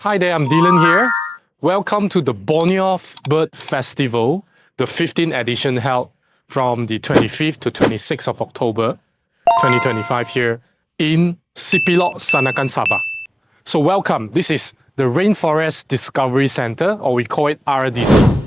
Hi there, I'm Dylan here. Welcome to the Borneo Bird Festival, the 15th edition held from the 25th to 26th of October 2025 here in Sipilok, Sandakan, Sabah. So welcome, this is the Rainforest Discovery Center, or we call it RDC.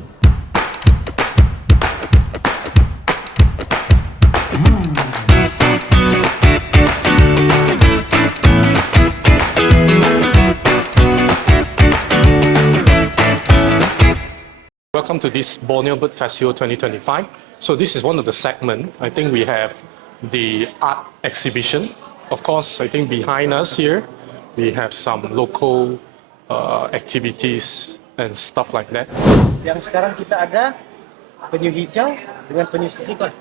Welcome to this Borneo Bird Festival 2025. So this is one of the segments. I think we have the art exhibition. Of course, I think behind us here, we have some local activities and stuff like that. Yang sekarang kita ada penyu hijau dengan penyu sisik lah.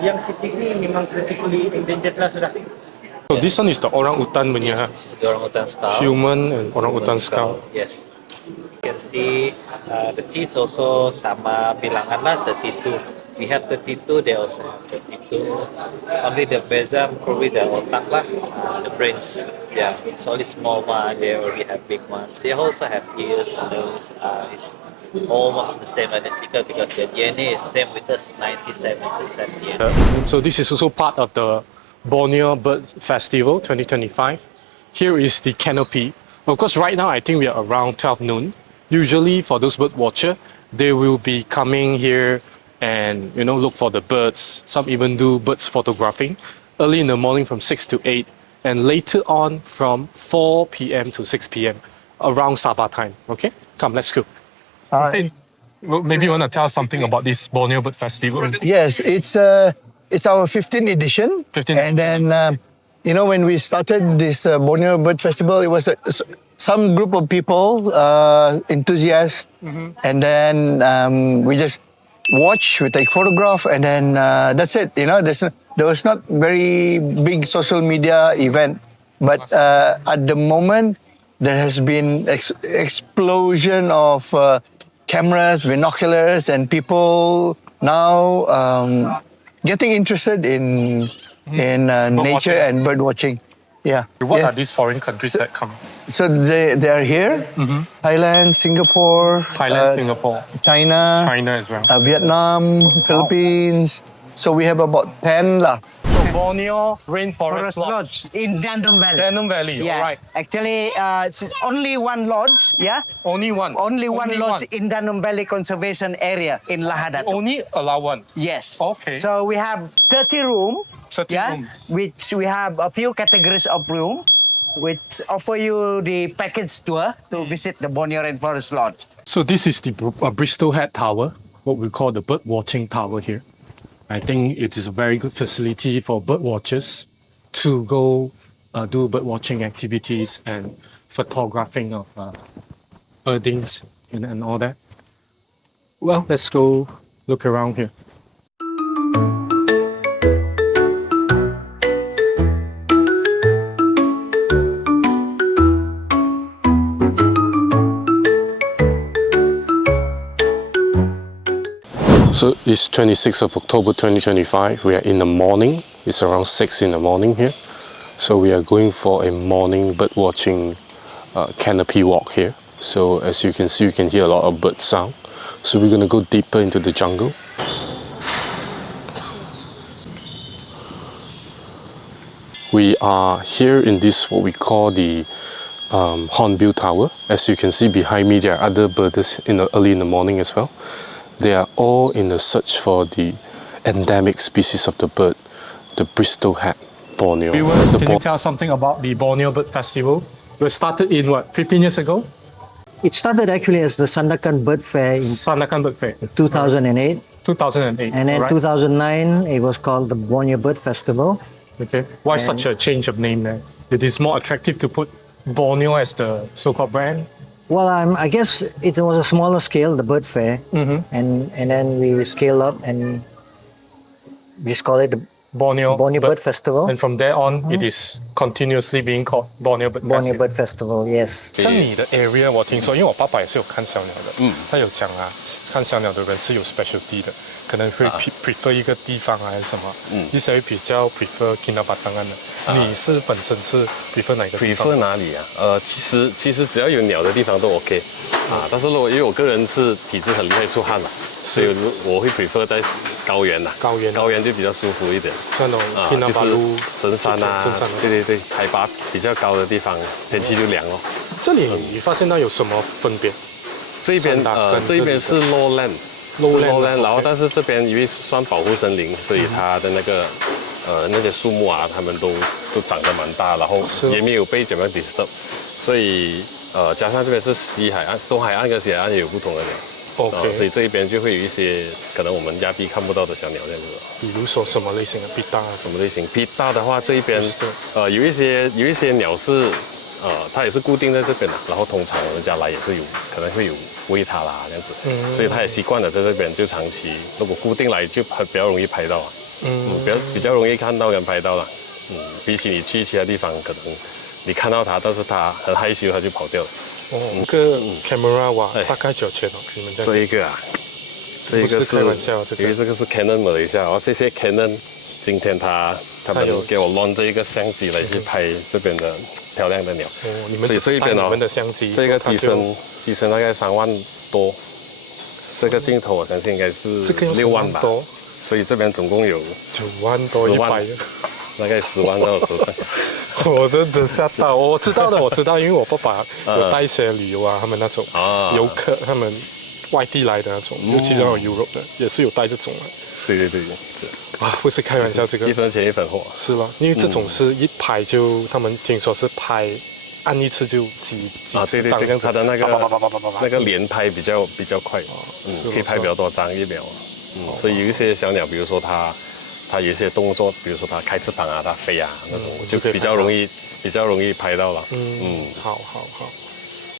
Yang sisik ni memang critically endangered lah sudah. So this one is the orangutan punya. Yes, this is the orangutan skull. Human and orangutan skull. Yes. You can see the teeth also sama bilangan lah 32. We have 32, they also have 32. Only the bezel, probably the otak lah, the brains. Yeah, it's only small one, they already have big ones. They also have ears, nose, eyes. Almost the same, identical, because the DNA is same with us, 97% DNA. So this is also part of the Borneo Bird Festival 2025. Here is the canopy. Of course, right now I think we are around 12 noon. Usually for those bird watcher, they will be coming here and look for the birds. Some even do birds photographing early in the morning from 6 to 8 and later on from 4 p.m. to 6 p.m. around Sabah time. Okay, come, let's go. Maybe you want to tell us something about this Borneo Bird Festival. Yes, it's our 15th edition. 15th. And then when we started this Borneo Bird Festival, it was some group of people, enthusiasts, and then we just watch, we take photograph, and then that's it. There was not very big social media event, but at the moment there has been explosion of cameras, binoculars, and people now getting interested in nature and bird watching. Yeah. What are these foreign countries that come? So they are here. Thailand, Singapore, Singapore, China as well. Vietnam, Philippines. So we have about 10 lah. So Borneo Rainforest Lodge in Dandom Valley. Dandom Valley, Yeah. alright. Actually, it's only one lodge. Yeah. Only one. Only one lodge in Dandom Valley Conservation Area in Lahad. Only allow one. Yes. Okay. So we have 30 rooms. 30 rooms. Which we have a few categories of room, which offer you the package tour to visit the Borneo Rainforest Lodge. So this is the Bristol Head Tower, what we call the bird watching tower here. I think it is a very good facility for bird watchers to go do bird watching activities and photographing of birdings and all that. Well, let's go look around here. So it's 26th of October 2025. We are in the morning. It's around 6 in the morning here. So we are going for a morning bird watching canopy walk here. So as you can see, you can hear a lot of bird sound. So we're going to go deeper into the jungle. We are here in this what we call the Hornbill Tower. As you can see behind me, there are other birds early in the morning as well. They are all in the search for the endemic species of the bird, the Bristol Head Borneo. Viewers, can you tell us something about the Borneo Bird Festival? It was started in 15 years ago? It started actually as the Sandakan Bird Fair in Sandakan Bird Fair. 2008. 2008. And then 2009, it was called the Borneo Bird Festival. Okay. Why such a change of name there? It is more attractive to put Borneo as the so-called brand? Well, I guess it was a smaller scale, the bird fair, and then we scaled up and just call it the Borneo Bird Festival. And from there on, it is continuously being called Borneo Bird Borneo Festival. Bird Festival, yes. 像你的 area，我听说，因为我爸爸也是有看小鸟的，他有讲啊，看小鸟的人是有 specialty 的，可能会 prefer 一个地方啊还是什么，一些会比较 prefer Kinabatangan 的，你是本身是 prefer 哪个地方 prefer 哪里啊？其实只要有鸟的地方都 OK 啊。但是如果因为我个人是体质很厉害出汗嘛，所以我会 prefer 在高原呐。高原就比较舒服一点。像那种就是 Kinabalu 神山啊，对，海拔比较高的地方，天气就凉哦。这里你发现到有什么分别？这一边这一边是 lowland， 然后但是这边因为是算保护森林，所以它的那些树木啊，它们都长得蛮大，然后也没有被怎么样 disturb， 所以加上这边是西海岸，东海岸跟西海岸也有不同的鸟。OK，所以这一边就会有一些可能我们亚庇看不到的小鸟这样子。比如说什么类型的？比大什么类型？比大的话，这一边有一些鸟是它也是固定在这边的，然后通常人家来也是可能会有喂它啦这样子，所以它也习惯了在这边就长期。如果固定来就比较容易拍到比较容易看到跟拍到了。比起你去其他地方，可能你看到它，但是它很害羞，它就跑掉了。一个 camera 哇，大概9000哦，你们这一个啊，这个是开玩笑，因为这个是 Canon 的一下，谢谢 Canon， 今天他们给我 loan 这一个相机来去拍这边的漂亮的鸟。你们所以这一边你们的相机，这个机身大概3万多，这个镜头我相信应该是6万吧，所以这边总共有9万多10万100。大概10万到10万，我真的吓到！我知道，因为我爸爸有带一些旅游啊，他们那种游客，他们外地来的那种，尤其是有 Europe 的，也是有带这种的。对，不是开玩笑，这个1分钱1分货。是了，因为这种是一拍就，他们听说是拍按一次就几十张这样子，它的那个连拍比较快，可以拍比较多张1秒。所以有一些小鸟，比如说它有一些动作，比如说它开翅膀啊，它飞啊那种，就比较容易拍到了。好。